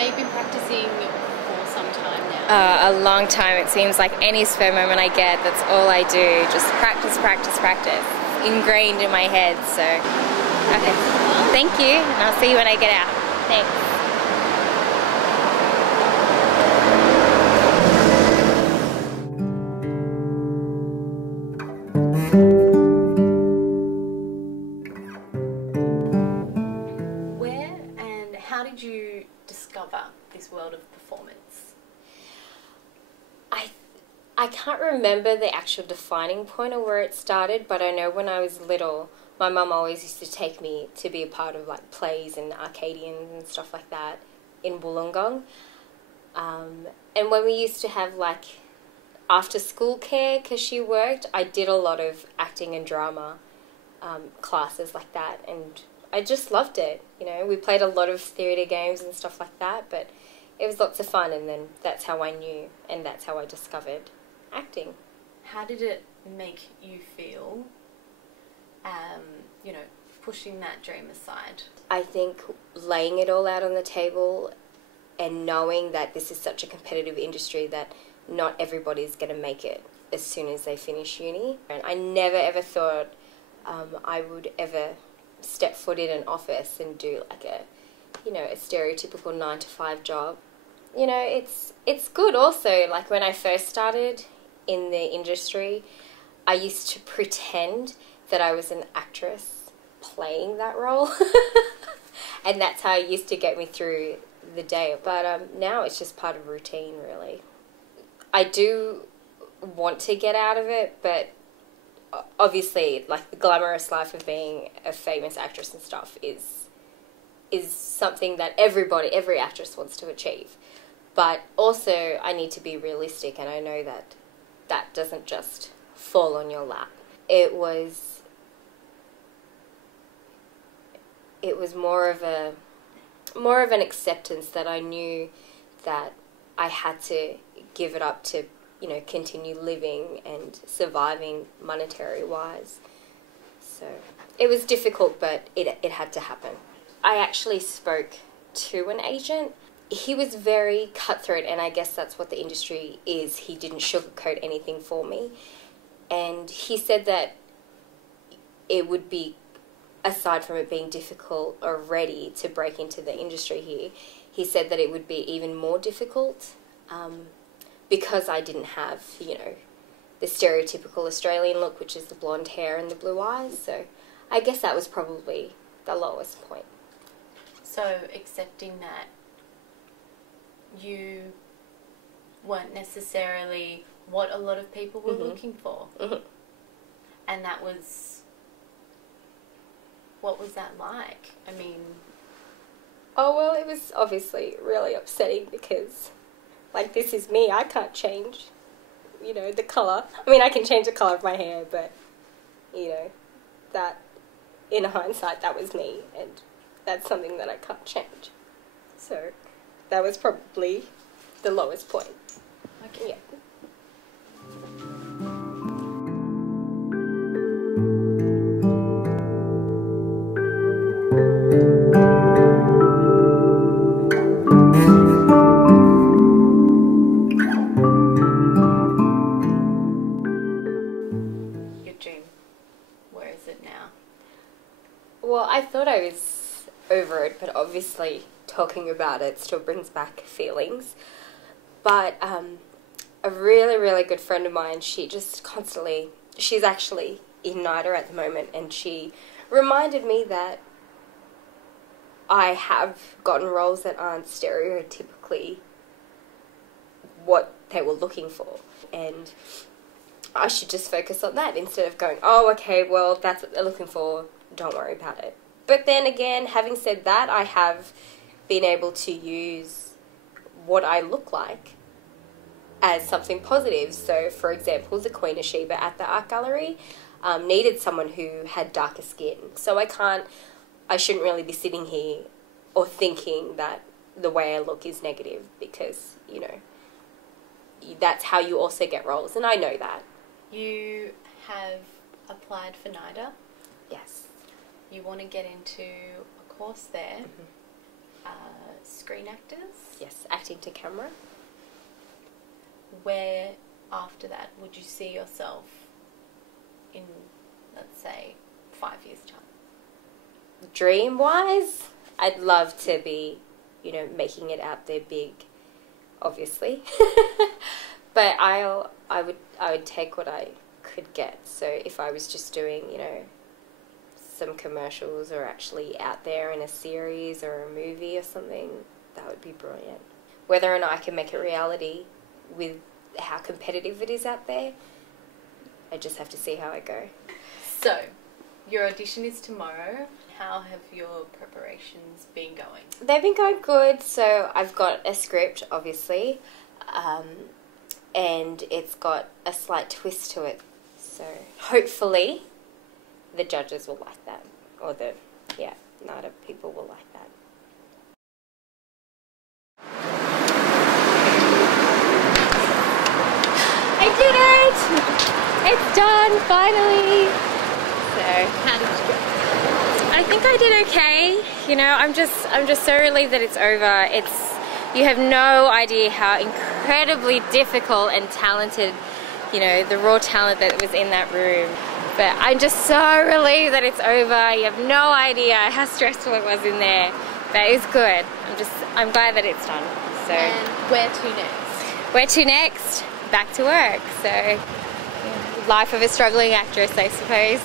Now you've been practicing for some time now. A long time. It seems like any spare moment I get, that's all I do. Just practice, practice, practice. Ingrained in my head, so. Okay. Thank you, and I'll see you when I get out. Thanks. Where and how did you discover this world of performance? I can't remember the actual defining point of where it started, but I know when I was little, my mum always used to take me to be a part of like plays and Arcadians and stuff like that in Wollongong. And when we used to have like after school care, because she worked, I did a lot of acting and drama classes like that, and I just loved it. You know, we played a lot of theatre games and stuff like that, but it was lots of fun, and then that's how I knew, and that's how I discovered acting. How did it make you feel, you know, pushing that dream aside? I think laying it all out on the table and knowing that this is such a competitive industry that not everybody's going to make it as soon as they finish uni. And I never ever thought I would ever step foot in an office and do like a, you know, a stereotypical 9-to-5 job. You know, it's good also. Like when I first started in the industry, I used to pretend that I was an actress playing that role. And that's how it used to get me through the day. But now it's just part of routine, really. I do want to get out of it, but obviously, like the glamorous life of being a famous actress and stuff is something that every actress wants to achieve. But also, I need to be realistic, and I know that that doesn't just fall on your lap. It was more of an acceptance that I knew that I had to give it up to, you know, continue living and surviving monetary wise. So it was difficult, but it had to happen. I actually spoke to an agent. He was very cutthroat, and I guess that's what the industry is. He didn't sugarcoat anything for me. And he said that it would be, aside from it being difficult already to break into the industry here, he said that it would be even more difficult because I didn't have, you know, the stereotypical Australian look, which is the blonde hair and the blue eyes. So I guess that was probably the lowest point. So accepting that you weren't necessarily what a lot of people were looking for. And that was... What was that like? I mean... Oh, well, it was obviously really upsetting because, like, this is me. I can't change, you know, the colour. I mean, I can change the colour of my hair, but, you know, that, in hindsight, that was me, and that's something that I can't change. So that was probably the lowest point. Okay. Yeah. Your dream, where is it now? Well, I thought I was over it, but obviously talking about it still brings back feelings. But a really, really good friend of mine, she just constantly, she's actually in NIDA at the moment, and she reminded me that I have gotten roles that aren't stereotypically what they were looking for, and I should just focus on that instead of going, oh, okay, well, that's what they're looking for, don't worry about it. But then again, having said that, I have been able to use what I look like as something positive. So, for example, the Queen of Sheba at the art gallery needed someone who had darker skin. So I shouldn't really be sitting here or thinking that the way I look is negative, because, you know, that's how you also get roles, and I know that. You have applied for NIDA. Yes. You want to get into a course there. screen actors. Yes, acting to camera. Where after that would you see yourself in, let's say, 5 years' time? Dream-wise, I'd love to be, you know, making it out there big, obviously. But I would take what I could get. So if I was just doing, you know, some commercials or actually out there in a series or a movie or something, that would be brilliant. Whether or not I can make it reality with how competitive it is out there, I just have to see how I go. So, your audition is tomorrow. How have your preparations been going? They've been going good. So I've got a script, obviously, and it's got a slight twist to it. So hopefully the judges will like that, or the NADA people will like that. I did it! It's done, finally! So, How did you go? I think I did okay. You know, I'm just so relieved that it's over. You have no idea how incredibly difficult and talented, you know, the raw talent that was in that room. But I'm just so relieved that it's over. You have no idea how stressful it was in there. But it was good. I'm glad that it's done. So, And where to next? where to next? Back to work. So, yeah, life of a struggling actress, I suppose.